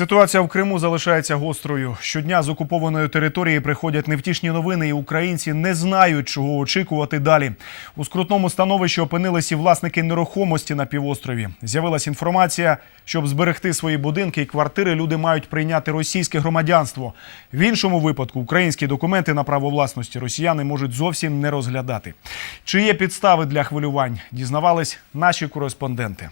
Ситуація в Криму залишається гострою. Щодня з окупованої території приходять невтішні новини, і українці не знають, чого очікувати далі. У скрутному становищі опинилися і власники нерухомості на півострові. З'явилась інформація, щоб зберегти свої будинки і квартири, люди мають прийняти російське громадянство. В іншому випадку українські документи на право власності росіяни можуть зовсім не розглядати. Чи є підстави для хвилювань? Дізнавались наші кореспонденти.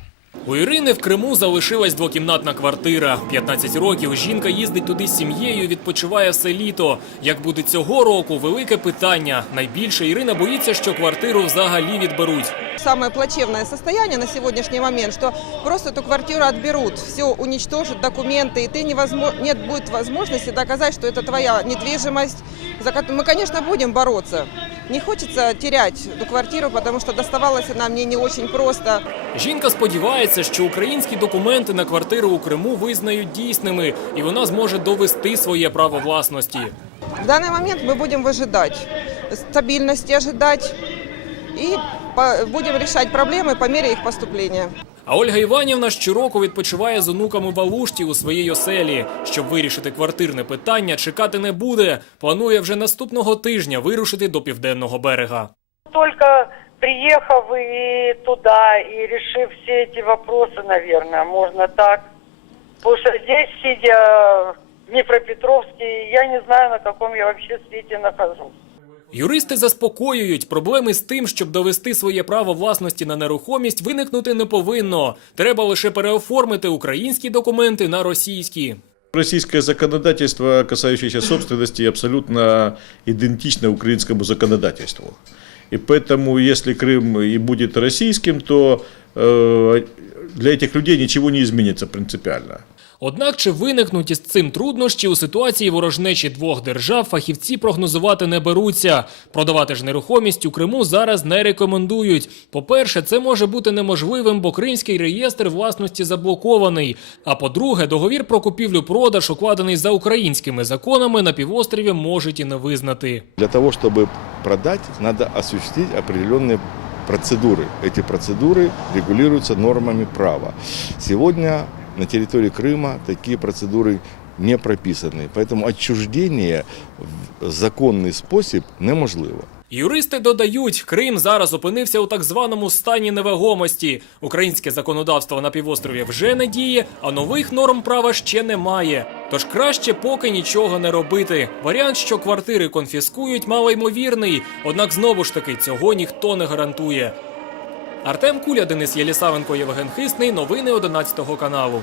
У Ірини в Криму залишилась двокімнатна квартира. 15 років жінка їздить туди з сім'єю, відпочиває все літо. Як буде цього року, велике питання. Найбільше Ірина боїться, що квартиру взагалі відберуть. Самое плачевное состояние на сегодняшний момент, что просто эту квартиру отберут, все уничтожат, документы, и ты невозможно, нет будет возможности доказать, что это твоя недвижимость. За которую мы, конечно, будем бороться. Не хочется терять эту квартиру, потому что доставалась она мне не очень просто. Жінка сподівається, що українські документи на квартиру у Криму визнають дійсними, і вона зможе довести своє право власності. В данный момент мы будем выжидать, стабильности ожидать и по- будем решать проблемы по мере их поступления. А Ольга Іванівна щороку відпочиває з онуками в Алушті у своїй оселі. Щоб вирішити квартирне питання, чекати не буде. Планує вже наступного тижня вирушити до південного берега. Только приехав и туда, и решив все эти вопросы, наверное, можно так. Потому что здесь, сидя в Днепропетровске, я не знаю, на каком я вообще свете нахожусь. Юристи заспокоюють, проблеми з тим, щоб довести своє право власності на нерухомість, виникнути не повинно. Треба лише переоформити українські документи на російські. Российское законодательство, касающееся собственности, абсолютно идентично украинскому законодательству. И поэтому, если Крым и будет российским, то э, для этих людей ничего не изменится принципиально. Однак чи виникнуть із цим труднощі у ситуації ворожнечі двох держав фахівці прогнозувати не беруться. Продавати ж нерухомість у Криму зараз не рекомендують. По-перше, це може бути неможливим, бо кримський реєстр власності заблокований. А по-друге, договір про купівлю-продаж, укладений за українськими законами, на півострові можуть і не визнати. Для того, чтобы продать, надо осуществить определенные процедуры. Эти процедуры регулируются нормами права. Сегодня на территории Крыма такие процедуры не прописаны, поэтому отчуждение в законний спосіб неможливо. Юристи додають, Крим зараз опинився у так званому стані невагомості. Українське законодавство на півострові вже не діє, а нових норм права ще немає. Тож краще поки нічого не робити. Варіант, що квартири конфіскують, малоймовірний, однак знову ж таки цього ніхто не гарантує. Артем Куля, Денис Єлісавенко, Євген Хисний. Новини 11 каналу.